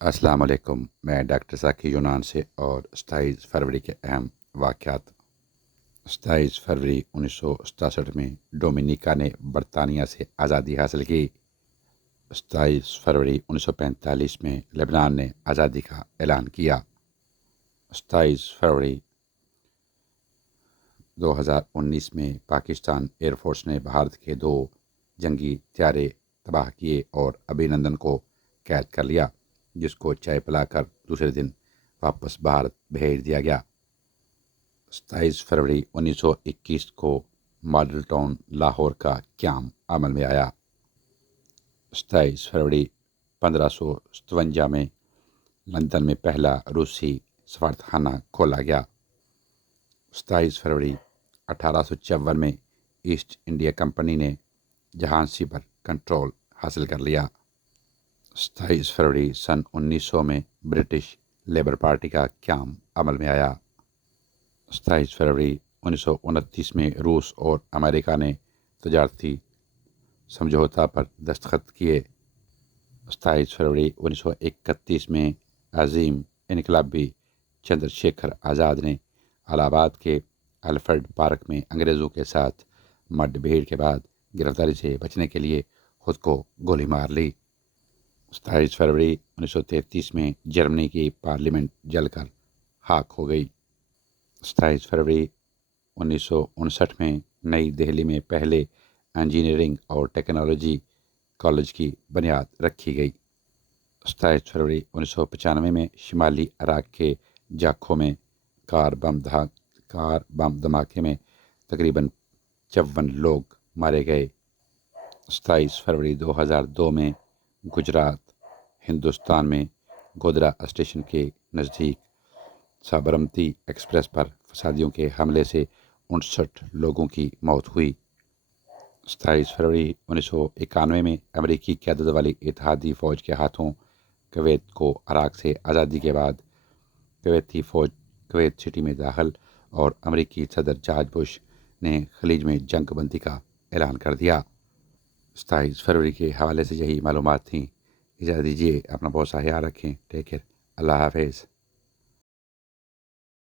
السلام علیکم، میں ڈاکٹر ذاکر یونان سے اور 27 فروری کے اہم واقعات۔ 27 فروری 1967 میں ڈومینیکا نے برطانیہ سے آزادی حاصل کی۔ 27 فروری 1945 میں لبنان نے آزادی کا اعلان کیا۔ 27 فروری 2019 میں پاکستان ایئر فورس نے بھارت کے 2 جنگی طیارے تباہ کیے اور ابھینندن کو قید کر لیا، جس کو چائے پلا کر دوسرے دن واپس بھارت بھیج دیا گیا۔ 27 فروری 1921 کو ماڈل ٹاؤن لاہور کا قیام عمل میں آیا۔ 27 فروری 1557 میں لندن میں پہلا روسی سفارتخانہ کھولا گیا۔ 27 فروری 1854 میں ایسٹ انڈیا کمپنی نے جہانسی پر کنٹرول حاصل کر لیا۔ 27 فروری سن 1900 میں برٹش لیبر پارٹی کا قیام عمل میں آیا۔ 27 فروری 1929 میں روس اور امریکہ نے تجارتی سمجھوتا پر دستخط کیے۔ 27 فروری 1931 میں عظیم انقلابی چندر شیکھر آزاد نے الہ آباد کے الفریڈ پارک میں انگریزوں کے ساتھ مڈ بھیڑ کے بعد گرفتاری سے بچنے کے لیے خود کو گولی مار لی۔ 27 فروری 1933 میں جرمنی کی پارلیمنٹ جل کر خاک ہو گئی۔ 27 فروری 1959 میں نئی دہلی میں پہلے انجینئرنگ اور ٹیکنالوجی کالج کی بنیاد رکھی گئی۔ 27 فروری 1995 میں شمالی عراق کے جاکھو میں کار بم دھماکے میں تقریباً 54 لوگ مارے گئے۔ 27 فروری 2002 میں گجرات، ہندوستان میں گودرا اسٹیشن کے نزدیک سابرمتی ایکسپریس پر فسادیوں کے حملے سے 59 لوگوں کی موت ہوئی۔ 27 فروری 1991 میں امریکی قیادت والی اتحادی فوج کے ہاتھوں کویت کو عراق سے آزادی کے بعد کویتی فوج کویت سٹی میں داخل اور امریکی صدر جارج بش نے خلیج میں جنگ بندی کا اعلان کر دیا۔ 27 فروری کے حوالے سے یہی معلومات تھیں۔ اجازت دیجیے، اپنا بہت سا خیال رکھیں۔ ٹیک کیئر، اللہ حافظ۔